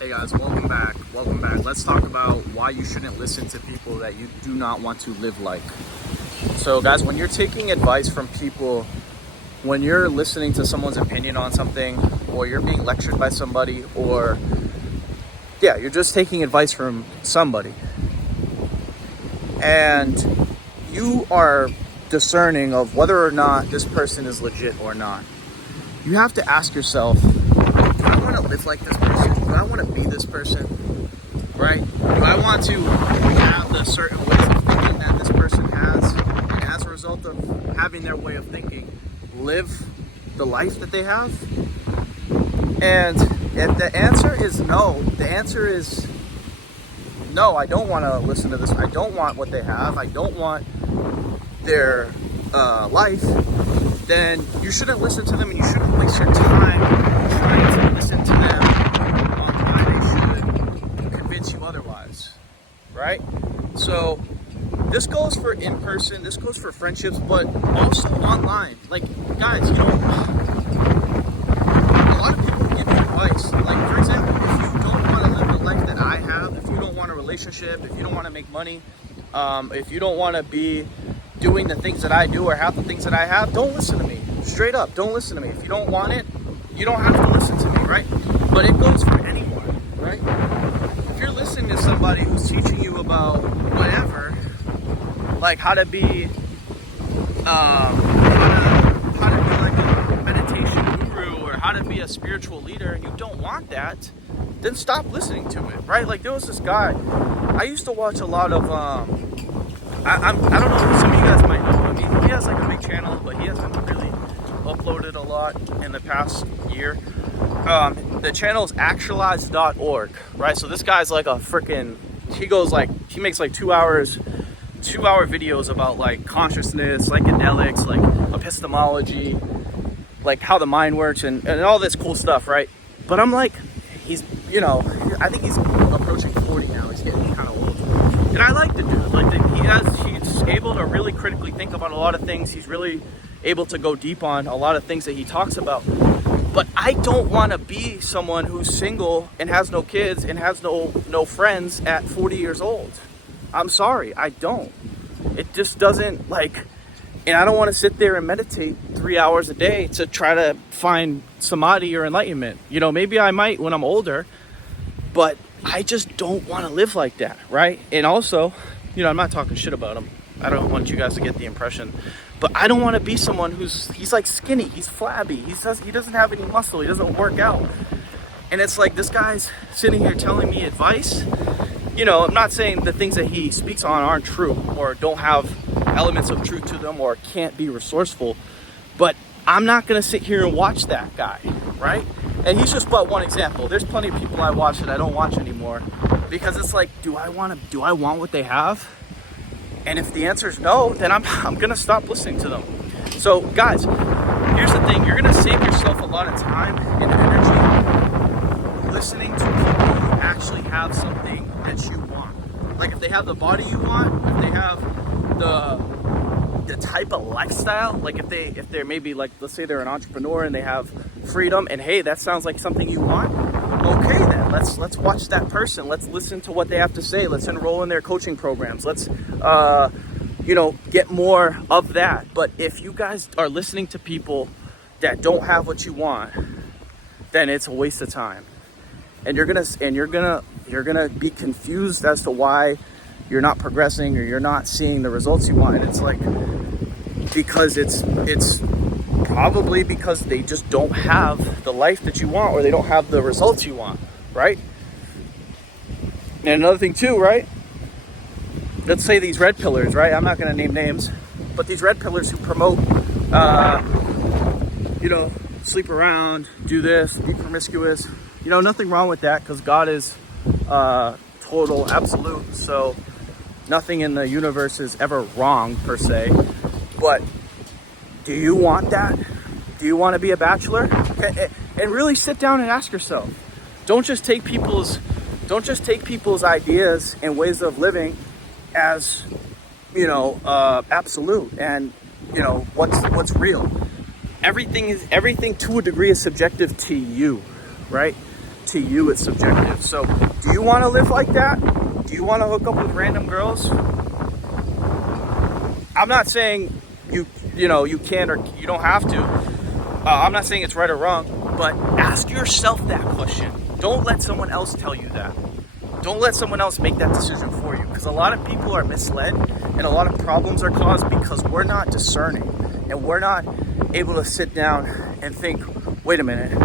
Hey guys, welcome back. Welcome back. Let's talk about why you shouldn't listen to people that you do not want to live like. So guys, when you're taking advice from people, when you're listening to someone's opinion on something, or you're being lectured by somebody, or you're just taking advice from somebody, and you are discerning of whether or not this person is legit or not, you have to ask yourself, do I want to live like this person? Do I want to be this person? Right? Do I want to have the certain ways of thinking that this person has? And as a result of having their way of thinking, live the life that they have? And if the answer is no, the answer is no, I don't want to listen to this. I don't want what they have. I don't want their life. Then you shouldn't listen to them, and you shouldn't waste your time trying to listen to them on why they should convince you otherwise, right? So this goes for in-person, this goes for friendships, but also online. Like, guys, a lot of people give you advice. Like, for example, if you don't want to live the life that I have, if you don't want a relationship, if you don't want to make money, if you don't want to be doing the things that I do or have the things that I have, don't listen to me. Straight up, don't listen to me. If you don't want it, you don't have to listen to me, right? But it goes for anyone, right? If you're listening to somebody who's teaching you about whatever, like how to be how to be like a meditation guru, or how to be a spiritual leader, and you don't want that, then stop listening to it, right? Like, there was this guy, I used to watch a lot of I don't know if some of you guys might know him. He has like a big channel, but he hasn't really uploaded a lot in the past year. The channel is actualize.org, right? So this guy's like a freaking, he makes like 2 hour videos about like consciousness, psychedelics, like epistemology, like how the mind works, and all this cool stuff, right? But I'm like, he's, I think he's approaching 40 now. He's getting kind of old. And I like the dude. Like, he's able to really critically think about a lot of things. He's really able to go deep on a lot of things that he talks about. But I don't want to be someone who's single and has no kids and has no friends at 40 years old. I'm sorry, I don't. It just doesn't, and I don't want to sit there and meditate 3 hours a day to try to find samadhi or enlightenment. Maybe I might when I'm older, but I just don't want to live like that, right? And also, I'm not talking shit about him. I don't want you guys to get the impression, but I don't want to be someone he's like skinny, he's flabby, he doesn't have any muscle, he doesn't work out. And it's like, this guy's sitting here telling me advice. I'm not saying the things that he speaks on aren't true, or don't have elements of truth to them, or can't be resourceful, but I'm not going to sit here and watch that guy, right? And he's just but one example. There's plenty of people I watch that I don't watch anymore, because it's like, do I want what they have? And if the answer is no, then I'm gonna stop listening to them. So guys, here's the thing: you're gonna save yourself a lot of time and energy listening to people who actually have something that you want. Like, if they have the body you want, if they have the type of lifestyle, like if they're maybe, like, let's say they're an entrepreneur and they have freedom, and hey, that sounds like something you want. Okay, then let's watch that person. Let's listen to what they have to say. Let's enroll in their coaching programs. Let's get more of that. But if you guys are listening to people that don't have what you want, then it's a waste of time. And you're gonna be confused as to why you're not progressing, or you're not seeing the results you want. And it's like, because it's probably because they just don't have the life that you want, or they don't have the results you want, right? And another thing too, right? Let's say these red pillars, right? I'm not going to name names, but these red pillars who promote, sleep around, do this, be promiscuous. Nothing wrong with that, because God is total, absolute. So nothing in the universe is ever wrong per se. But do you want that? Do you want to be a bachelor? And really sit down and ask yourself. Don't just take people's ideas and ways of living as, absolute, and what's real. Everything to a degree is subjective to you, right? to you, it's subjective. So do you want to live like that? Do you want to hook up with random girls? I'm not saying you can or you don't have to. I'm not saying it's right or wrong, but ask yourself that question. Don't let someone else tell you that. Don't let someone else make that decision for you, because a lot of people are misled and a lot of problems are caused because we're not discerning and we're not able to sit down and think, wait a minute,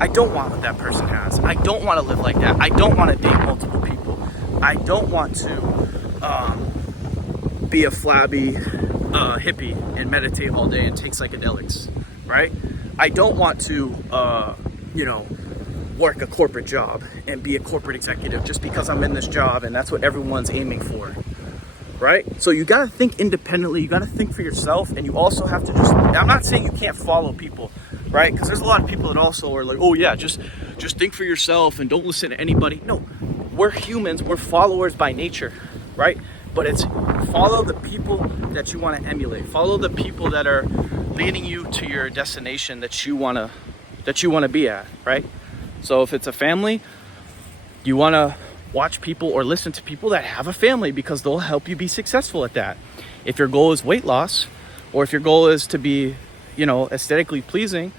I don't want what that person has. I don't want to live like that. I don't want to date multiple people. I don't want to be a flabby hippie and meditate all day and take psychedelics, right? I don't want to, work a corporate job and be a corporate executive just because I'm in this job and that's what everyone's aiming for, right? So you got to think independently. You got to think for yourself, and you also have to I'm not saying you can't follow people, right? Because there's a lot of people that also are like, oh yeah, just think for yourself and don't listen to anybody. No, we're humans. We're followers by nature, right? But it's follow the people that you want to emulate. Follow the people that are leading you to your destination that you want to be at, right? So if it's a family, you want to watch people or listen to people that have a family, because they'll help you be successful at that. If your goal is weight loss, or if your goal is to be, aesthetically pleasing,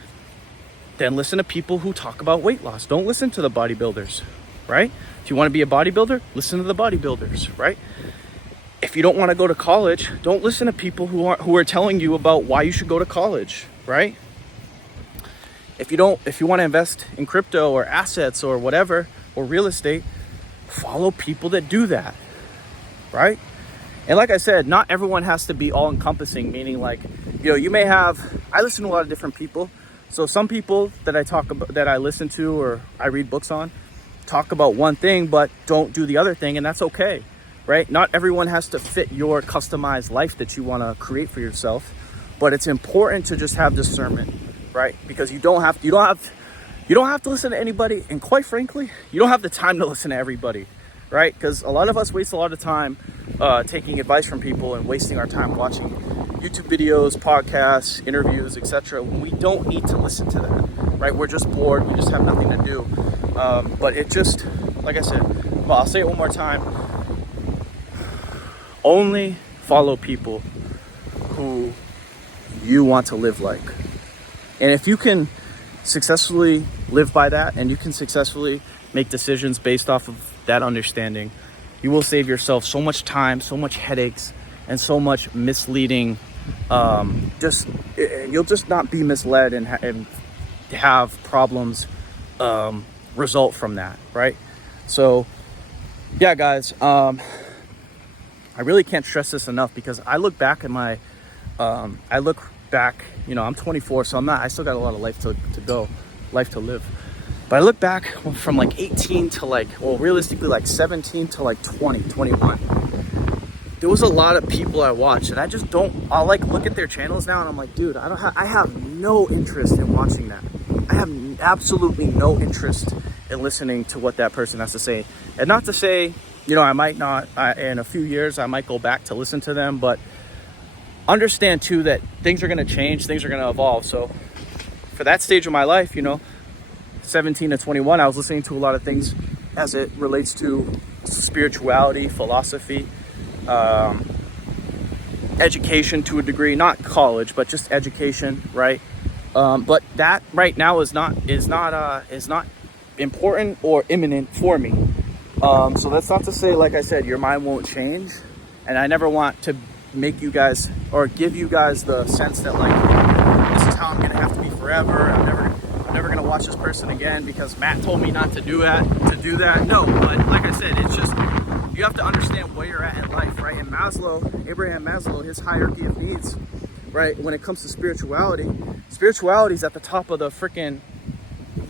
then listen to people who talk about weight loss. Don't listen to the bodybuilders, right? If you want to be a bodybuilder, listen to the bodybuilders, right? If you don't want to go to college, don't listen to people who are telling you about why you should go to college, right? If you want to invest in crypto or assets or whatever, or real estate, follow people that do that, right? And like I said, not everyone has to be all encompassing, meaning like, you may have, I listen to a lot of different people. So some people that I listen to or I read books on talk about one thing, but don't do the other thing. And that's okay, right? Not everyone has to fit your customized life that you want to create for yourself, but it's important to just have discernment, right? Because you don't have to listen to anybody, and quite frankly, you don't have the time to listen to everybody, right? Because a lot of us waste a lot of time taking advice from people and wasting our time watching YouTube videos, podcasts, interviews, etc. We don't need to listen to that, right? We're just bored. We just have nothing to do. But it just, like I said, well, I'll say it one more time. Only follow people who you want to live like. And if you can successfully live by that, and you can successfully make decisions based off of that understanding, you will save yourself so much time, so much headaches, and so much misleading. You'll just not be misled and have problems result from that, right? So, yeah, guys, I really can't stress this enough, because I look back at I'm 24, so I still got a lot of life to live. But I look back from like 18 to realistically like 17 to like 20, 21. There was a lot of people I watched, and I'll like look at their channels now, and I'm like, dude, I have no interest in watching that. I have absolutely no interest in listening to what that person has to say. And not to say, I might not, in a few years, I might go back to listen to them, but understand too that things are going to change, things are going to evolve. So for that stage of my life, 17 to 21, I was listening to a lot of things as it relates to spirituality, philosophy, education to a degree, not college, but just education, right? But that right now is not important or imminent for me. So that's not to say, like I said, your mind won't change, and I never want to make you guys or give you guys the sense that like this is how I'm gonna have to be forever. I'm never gonna watch this person again because Matt told me not to do that. No, but like I said, it's just you have to understand where you're at in life, right? And Abraham Maslow, his hierarchy of needs, right? When it comes to spirituality is at the top of the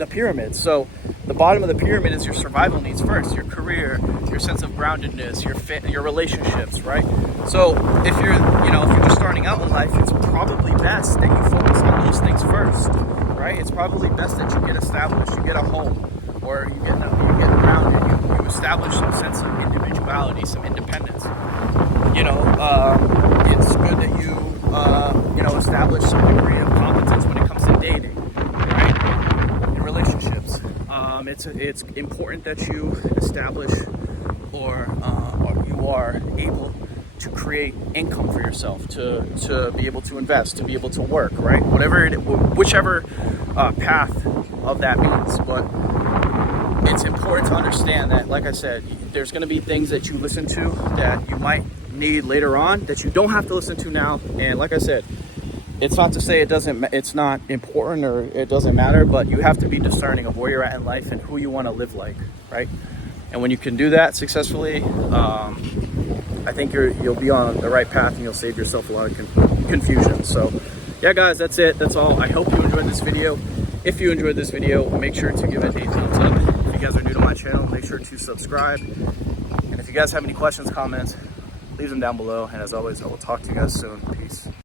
pyramid. So the bottom of the pyramid is your survival needs first, your career, your sense of groundedness, your relationships, right? So if you're just starting out in life, it's probably best that you focus on those things first, right? It's probably best that you get established, you get a home, or you get grounded, you establish some sense of individuality, some independence. It's good that you establish some degree of competence when it comes to dating, right? In relationships. It's important that you establish or you are able to create income for yourself, to be able to invest, to be able to work, right? Whichever path of that means. But it's important to understand that, like I said, there's going to be things that you listen to that you might need later on that you don't have to listen to now. And like I said, it's not to say it's not important or it doesn't matter, but you have to be discerning of where you're at in life and who you want to live like, right? And when you can do that successfully, I think you'll be on the right path and you'll save yourself a lot of confusion. So yeah, guys, that's it. That's all. I hope you enjoyed this video. If you enjoyed this video, make sure to give it a thumbs up. If you guys are new to my channel, make sure to subscribe. And if you guys have any questions, comments, leave them down below. And as always, I will talk to you guys soon. Peace.